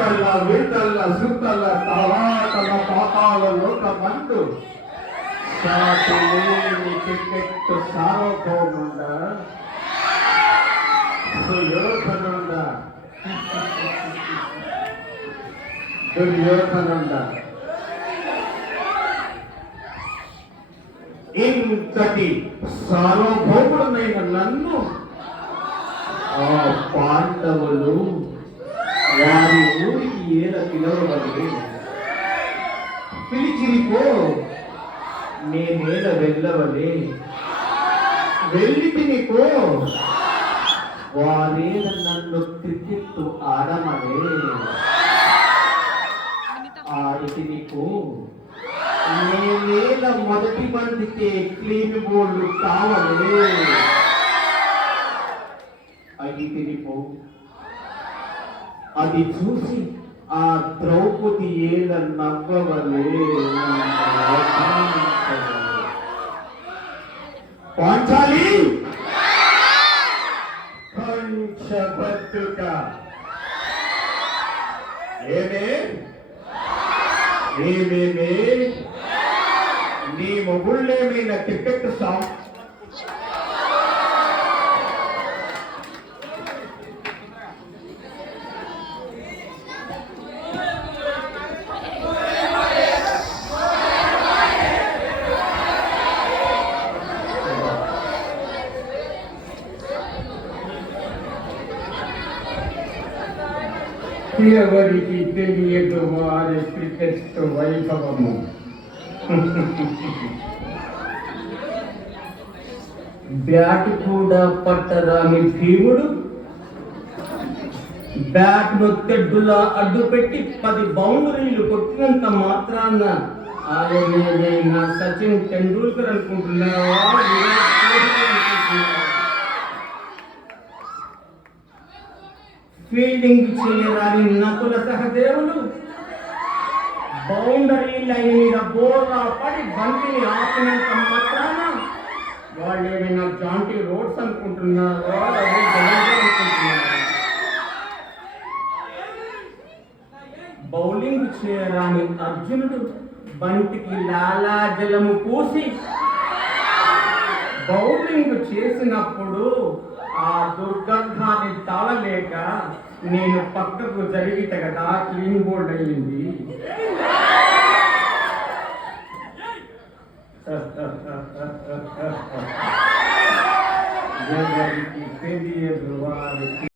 పాతల్ల వీతల్ల సుత్తల్ల తలాటల పాతాల లోకమందు సాటి లేని క్రికెట్ సార్వభౌముండ సుయోధనుండ దుర్యోధనుండ ఇంతటి సార్వభౌముడమైన నన్ను ఆ పాండవులు వారి ఊరికి ఏల పిలవబడి పిలిచిరిపో నేనేల వెళ్ళవలే వెళ్ళిపినిపో వారేల నన్ను క్రికెట్ ఆడమనే ఆడితినిపో నేనేల మొదటి బంతికే క్లీన్ బోర్డు కావలే అది తినిపో అది చూసి ఆ ద్రౌపది ఏల నవ్వవలే పాంచాలి పంచబద్దుక ఏమేమే నీ మొగుళ్ళేమైనా క్రికెట్ సాంగ్ ఎవరికి తెలియదు వారి క్రికెట్ వైభవము. బ్యాట్ కూడా పట్టరాని భీముడు బ్యాట్ ను తెడ్డులా అడ్డుపెట్టి 10 బౌండరీలు కొట్టినంత మాత్రాన ఆయన సచిన్ టెండూల్కర్ అనుకుంటున్నావా? ఫీల్డింగ్ చేయరాని నకుల సహదేవులు బౌండరీ లైన్ మీద బోర్లా పడి బంతిని ఆపినంత మాత్రాన వాళ్ళు ఏమైనా జాంటీ రోడ్స్ అనుకుంటున్నారో బౌలింగ్ చేయరాని అర్జునుడు బంతికి లాలాజలము పూసి బౌలింగ్ చేసినప్పుడు ఆ దుర్గంధాన్ని తాళలేక నేను పక్కకు జరిగితే కదా క్లీన్ బోల్డ్ అయ్యింది. ఎవరికి తెలియదు వారికి